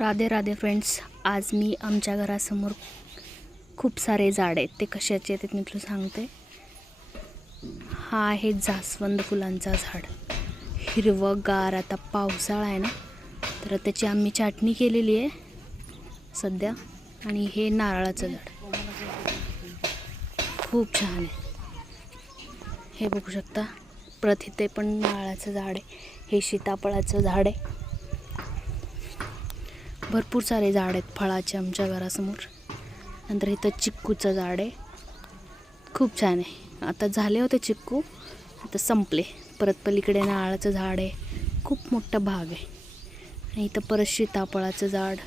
Radhe Radhe friends, आज मी आमच्या घरासमोर खूप सारे झाड आहेत. ते कशाचे आहेत ते मी तुला सांगते. हा आहे जास्वंद फुलांचा झाड, हिरवंगार. आता पावसाळा आहे ना, तर त्याची आम्ही छाटणी केलेली आहे सध्या. आणि हे नारळाचं झाड खूप छान आहे, हे बघू शकता. परत इथे पण नारळाचं झाड आहे. हे सीताफळाचं झाड आहे. भरपूर सारे झाड आहेत फळाचे आमच्या घरासमोर. नंतर इथं चिक्कूचं झाड आहे, खूप छान आहे. आता झाले होते चिक्कू, आता संपले. परत पलीकडे नारळाचं झाड आहे, खूप मोठा भाग आहे. आणि इथं परत सीताफळाचं झाड.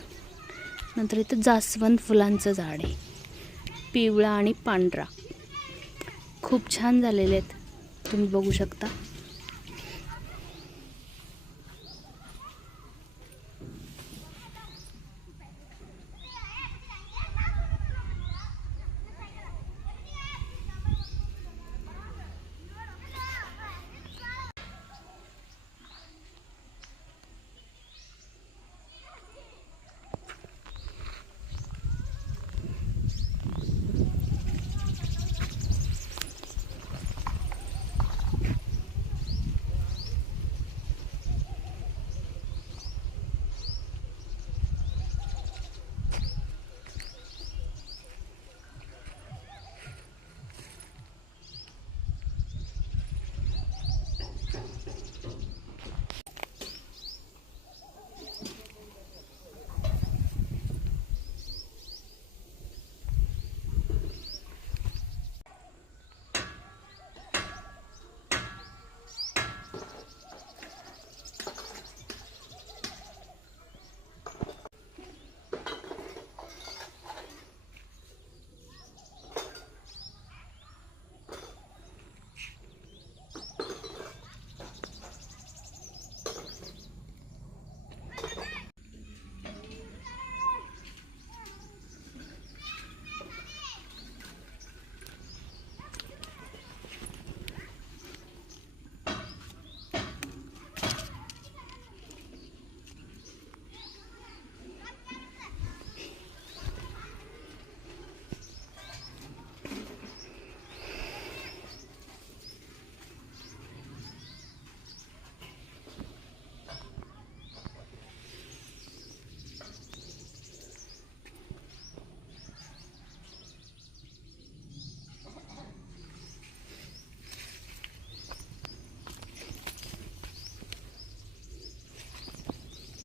नंतर इथं जास्वंद फुलांचं झाड आहे, पिवळा आणि पांढरा. खूप छान झालेले आहेत, तुम्ही बघू शकता.